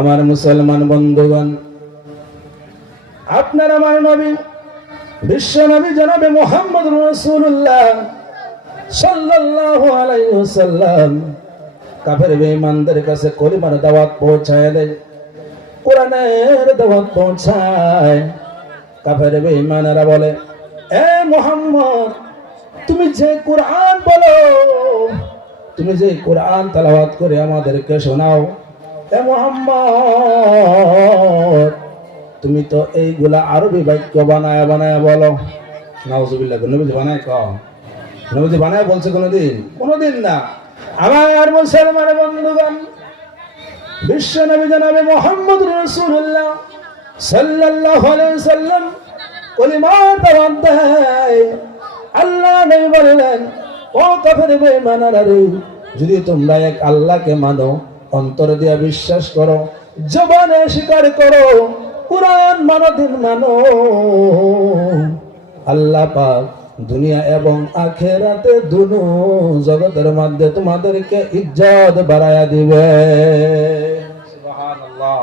আমার মুসলমান বন্ধুগণ, আপনার আমার নবী বিশ্ব নবী জনাবে মুহাম্মদ রাসূলুল্লাহ সাল্লাল্লাহু আলাইহি ওয়াসাল্লাম কাফের বেঈমানদের কাছে কলিমার দাওয়াত পৌঁছায় দেয়, কোরআনের দাওয়াত পৌঁছায়। কাফের বেঈমানেরা বলে, এ মুহাম্মদ, তুমি যে কোরআন বলো, তুমি যে কোরআন তেলাওয়াত করে আমাদেরকে শোনাও, এ মুহাম্মদ, তুমি তো এইগুলা আরবি বাক্য বানায় বানায় বলো। নাউজুবিল্লাহ, নবীজি বানায় কও? নবীজি বানায় বলছে কোনোদিন না। আমার মুসলমান বন্ধুগণ, বিশ্ব নবী জনাবে মুহাম্মদ রাসূলুল্লাহ সাল্লাল্লাহু আলাইহি ওয়াসাল্লাম কলিমার দাওয়াত দেয়। আল্লাহ নবী বললেন, ও কাফের বেঈমানেরা রে, যদি তোমরা এক আল্লাহকে মানো, অন্তর দিয়ে বিশ্বাস করো, জবানে স্বীকার করো, কুরআন মানো, দিন মানো, আল্লাহ পাক দুনিয়া এবং আখিরাতে দুনো জগতের মধ্যে তোমাদেরকে ইজ্জত বাড়ায়া দিবে। সুবহানাল্লাহ।